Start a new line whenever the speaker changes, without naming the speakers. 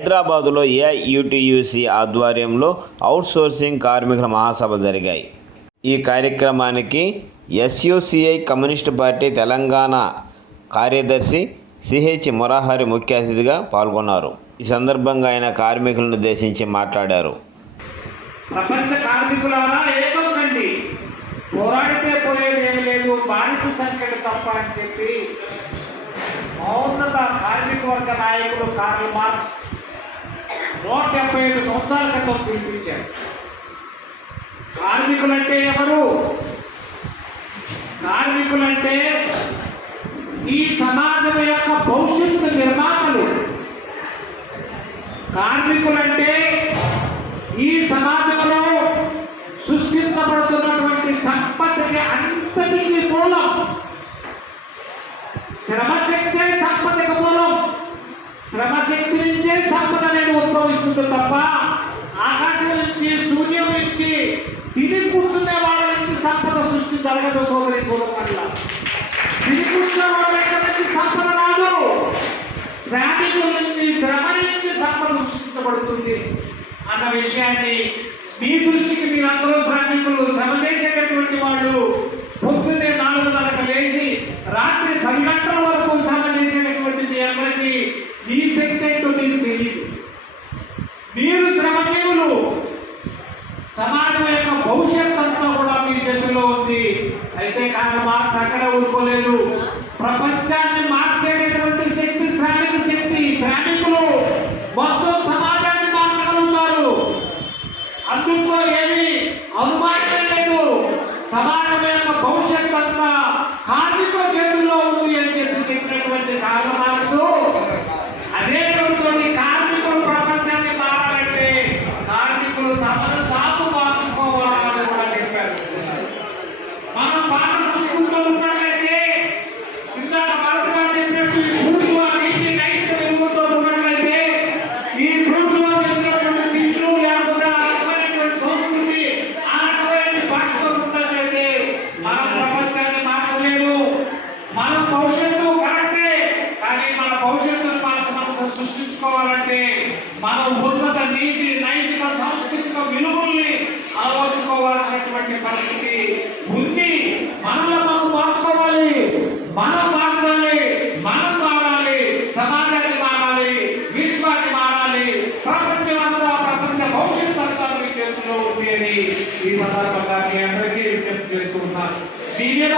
హైదరాబాదులో ఏఐయుటియుసి ఆధ్వర్యంలో అవుట్సోర్సింగ్ కార్మికుల మహాసభ జరిగాయి. ఈ కార్యక్రమానికి ఎస్యుసిఐ కమ్యూనిస్టు పార్టీ తెలంగాణ కార్యదర్శి సిహెచ్ మురాహరి ముఖ్య అతిథిగా పాల్గొన్నారు. ఈ సందర్భంగా ఆయన కార్మికులను ఉద్దేశించి మాట్లాడారు.
ప్రపంచ కార్మికులారా ఏకం పోరాడితే పోయేది ఏమి లేదు బానిస సంఖ్యలు తప్ప అని చెప్పి మౌన్నత కార్మిక వర్గ నాయకుడు కార్ల్ మార్క్స్ నూట డెబ్బై ఐదు సంవత్సరాల క్రితం పిలిపించారు కార్మికులంటే ఎవరు? కార్మికులంటే ఈ సమాజం యొక్క భవిష్యత్తు నిర్మాతలు. కార్మికులంటే ఈ సమాజంలో సృష్టించబడుతున్నటువంటి సంపదకి అంతటికి మూలం. శ్రమశక్తే సంపదకి మూలం. శ్రమశక్తి నుంచే సంపద అనేది ఉద్భవిస్తుంది తప్ప ఆకాశం నుంచి శూన్యం నుంచి తిని కూర్చునే వాళ్ళ నుంచి సంపద సృష్టి జరగదు సోదరి సోదరుల తిని కూర్చునే వాళ్ళ దగ్గర నుంచి సంపద రాదు. శ్రామికుల నుంచి శ్రమ నుంచి సంపద సృష్టించబడుతుంది అన్న విషయాన్ని మీ దృష్టికి మీరందరూ శ్రామికులు శ్రమ చేసేటటువంటి వాళ్ళు పొద్దున్నే నాలుగున్నరకు లేచి రాత్రి పది గంటల వరకు శ్రమ చేసేటటువంటి మీ అందరికీ ఈ నీకు తెలియదు మీరు శ్రమజీవులు. సమాజం యొక్క భవిష్యత్ అంతా కూడా మీ చేతుల్లో ఉంది. అయితే కానీ మార్క్స్ అక్కడ ఊరుకోలేదు. ప్రపంచాన్ని మార్చేటటువంటి శక్తి శ్రామిక శక్తి శ్రామికులు మొత్తం సమాజాన్ని మార్చగలుగుతారు. అందులో ఏమి అనుమానం లేదు. సమాజం యొక్క భవిష్యత్ అంతా కార్మికుల చేతుల్లో ఉంది అని చెప్పి చెప్పినటువంటి కార్ల మార్క్స్ అదే రోజుతోటి కార్మికులు ప్రపంచాన్ని మారాలంటే కార్మికులు తమను తాము మార్చుకోవాలని కూడా చెప్పారు మనం పాత సంస్కృతిలో ఉన్నట్లయితే ఇందాక భరతగా చెప్పినట్టు ఈ భూజువ నీతి నైతిక విలువలతో ఉన్నట్లయితే ఈ భూజువ చేసినటువంటి తిట్లు లేకపోతే ఆ రకమైనటువంటి సంస్కృతి ఆ రకమైన భాషతో ఉన్నట్లయితే మనం ప్రపంచాన్ని మార్చలేము మన భవిష్యత్తు కరెక్టే కానీ మన భవిష్యత్తును మనం మనం సృష్టించుకోవాలంటే మనం ఉన్నత నీతి నైతిక సాంస్కృతిక విలువల్ని అలవర్చుకోవాల్సినటువంటి పరిస్థితి ఉంది. మనలో మనం మార్చుకోవాలి. మనం మార్చాలి. మనం మారాలి. సమాజాన్ని మారాలి. విశ్వాన్ని మారాలి. ప్రపంచం అంతా ప్రపంచ భవిష్యత్తు అంతా మీ చేతుల్లో ఉంది అని ఈ సందర్భంగా మీ అందరికీ విజ్ఞప్తి చేస్తున్నాను దీని